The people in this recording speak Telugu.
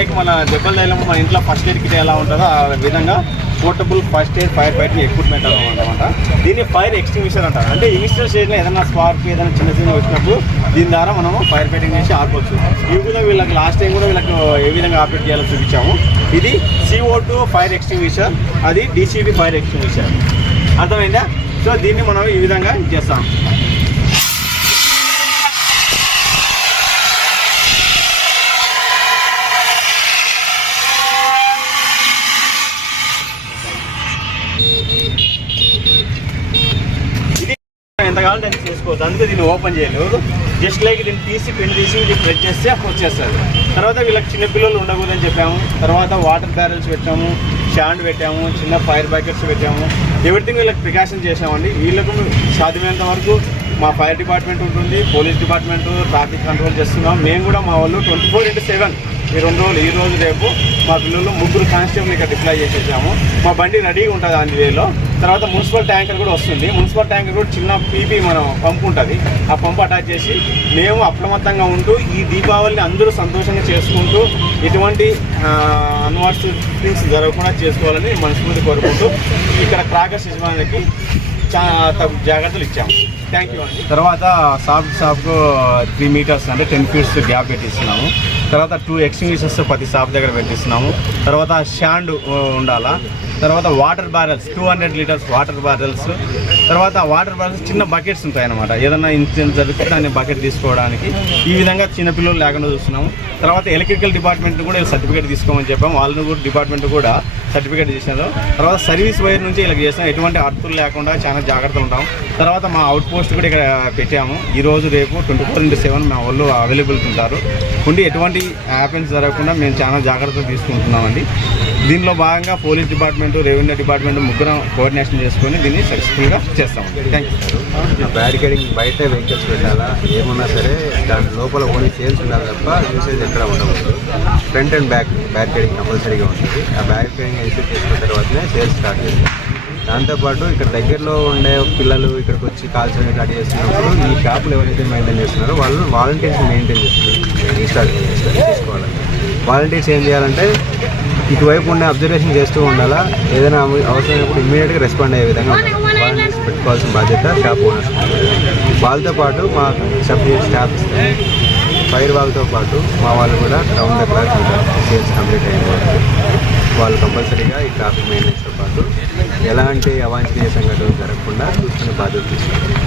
లైక్ మన దెబ్బలు తగిలినప్పుడు మన ఇంట్లో ఫస్ట్ ఎయిడ్ కిట్ ఎలా ఉంటుందో ఆ విధంగా portable first aid fire fighting equipment అనమాట దీన్ని ఫైర్ ఎక్స్టింగ్విషర్ అంటారు. అంటే ఇనిషియల్ స్టేజ్లో ఏదైనా స్పార్క్ ఏదైనా చిన్న చిన్న వచ్చినప్పుడు దీని ద్వారా మనము ఫైర్ ఫైటింగ్ చేసి ఆపవచ్చు ఇవి కూడా వీళ్ళకి లాస్ట్ టైం కూడా వీళ్ళకి ఏ విధంగా ఆపరేట్ చేయాలో చూపించాము. ఇది C O two fire extinguisher అది డీసీబీ ఫైర్ ఎక్స్టింగ్విషర్ అర్థమైందా? సో దీన్ని మనం ఈ విధంగా చేస్తాం. ఎంత కావాలంటే అంత చేసుకోవచ్చు అందుకే దీన్ని ఓపెన్ చేయలేదు. జస్ట్ లైక్ దీన్ని తీసి పెళ్ళి తీసి దీన్ని ప్రెస్ చేస్తే వచ్చేస్తారు తర్వాత వీళ్ళకి చిన్న పిల్లలు ఉండకూడదని చెప్పాము. తర్వాత వాటర్ బ్యారెల్స్ పెట్టాము షాండ్ పెట్టాము చిన్న ఫైర్ బ్యాకెట్స్ పెట్టాము. ఎవ్రీథింగ్ వీళ్ళకి ప్రికాషన్ చేసామండి వీళ్ళకు సాధ్యమైనంత వరకు మా ఫైర్ డిపార్ట్మెంట్ ఉంటుంది పోలీస్ డిపార్ట్మెంట్ ట్రాఫిక్ కంట్రోల్ చేస్తున్నాం. మేము కూడా మా వాళ్ళు ట్వంటీ ఫోర్ ఇంటూ సెవెన్ ఈ రెండు రోజులు ఈ రోజు రేపు మా పిల్లలు ముగ్గురు కానిస్టేబుల్ ఇక్కడ డిప్లాయ్ చేసేసాము. మా బండి రెడీగా ఉంటుంది ఆన్ వేలో తర్వాత మున్సిపల్ ట్యాంకర్ కూడా వస్తుంది. మున్సిపల్ ట్యాంకర్ కూడా చిన్న పీపీ మనం పంపు ఉంటుంది. ఆ పంపు అటాచ్ చేసి మేము అప్రమత్తంగా ఉంటూ ఈ దీపావళిని అందరూ సంతోషంగా చేసుకుంటూ ఎటువంటి అన్వార్స్ థింగ్స్ జరగకుండా చేసుకోవాలని మనస్ఫూర్తి కోరుకుంటూ ఇక్కడ క్రాకర్స్ యజమానికి తగు జాగ్రత్తలు ఇచ్చాము. థ్యాంక్ యూ అండి. తర్వాత సాఫ్ట్ షాప్కు త్రీ మీటర్స్ అంటే టెన్ ఫీట్స్ గ్యాప్ పెట్టిస్తున్నాము. తర్వాత టూ ఎక్స్టింగ్విషర్స్ ప్రతి షాప్ దగ్గర పెట్టిస్తున్నాము. తర్వాత షాండ్ ఉండాలా? తర్వాత water barrels two hundred litres water barrels తర్వాత వాటర్ బ్యారెల్స్ చిన్న బకెట్స్ ఉంటాయి అన్నమాట ఏదైనా ఇన్సిడెంట్ జరిగితే దాన్ని బకెట్ తీసుకోవడానికి. ఈ విధంగా చిన్నపిల్లలు లేకుండా చూస్తున్నాము. తర్వాత ఎలక్ట్రికల్ డిపార్ట్మెంట్ కూడా సర్టిఫికేట్ తీసుకోమని చెప్పాము. వాళ్ళని కూడా డిపార్ట్మెంట్ కూడా సర్టిఫికేట్ చేసినారు తర్వాత సర్వీస్ వైర్ నుంచి ఇలా చేసిన. ఎటువంటి అర్థులు లేకుండా చాలా జాగ్రత్తలు ఉంటాం. తర్వాత మా అవుట్ పోస్ట్ కూడా ఇక్కడ పెట్టాము. ఈరోజు రేపు ట్వంటీ ఫోర్ ఇంటూ సెవెన్ మా వాళ్ళు అవైలబుల్ ఉంటారు. ఉండి ఎటువంటి హ్యాపెన్స్ జరగకుండా మేము చాలా జాగ్రత్తలు తీసుకుంటున్నామండి. దీనిలో భాగంగా పోలీస్ డిపార్ట్మెంట్ రెవెన్యూ డిపార్ట్మెంట్ ముగ్గురం కోఆర్డినేషన్ చేసుకొని దీన్ని సక్సెస్ఫుల్గా చేస్తాం థ్యాంక్ యూ బ్యారికేడింగ్ బయట వెహికల్స్ పెట్టాలా? ఏమన్నా సరే దాని లోపల ఓన్లీ సేల్స్ ఉండాలి తప్ప యూసేజ్ ఎక్కడ ఉండకూడదు ఫ్రంట్ అండ్ బ్యాక్ బ్యారికేడింగ్ కంపల్సరీగా ఉంటుంది. ఆ బ్యారికేడింగ్ ఇన్స్టేట్ చేసుకున్న తర్వాతనే సేల్స్ స్టార్ట్ చేస్తాం. దాంతోపాటు ఇక్కడ దగ్గరలో ఉండే పిల్లలు ఇక్కడికి వచ్చి కాల్చడం స్టార్ట్ చేస్తున్నప్పుడు ఈ షాపులు ఎవరైతే మెయింటైన్ చేస్తున్నారో వాళ్ళు వాలంటీర్స్ మెయింటైన్ చేస్తున్నారు. స్టార్ట్ చేసుకోవాలి. వాలంటీర్స్ ఏం చేయాలంటే ఇటువైపు ఉండే అబ్జర్వేషన్ చేస్తూ ఉండాలా? ఏదైనా అవసరమైనప్పుడు ఇమ్మీడియట్గా రెస్పాండ్ అయ్యే విధంగా పెట్టుకోవాల్సిన బాధ్యత షాప్ ఓనర్స్ వాళ్ళతో పాటు మా సబ్ స్టాఫ్ ఫైర్ వాళ్ళతో పాటు మా వాళ్ళు కూడా round the clock sales complete అయిన వాళ్ళు వాళ్ళు కంపల్సరీగా ఈ ట్రాఫిక్ మెయింటెనెన్స్తో పాటు ఎలాంటి అవాంఛనీయ సంఘటనలు జరగకుండా చూసుకునే బాధ్యత తీసుకుంటారు.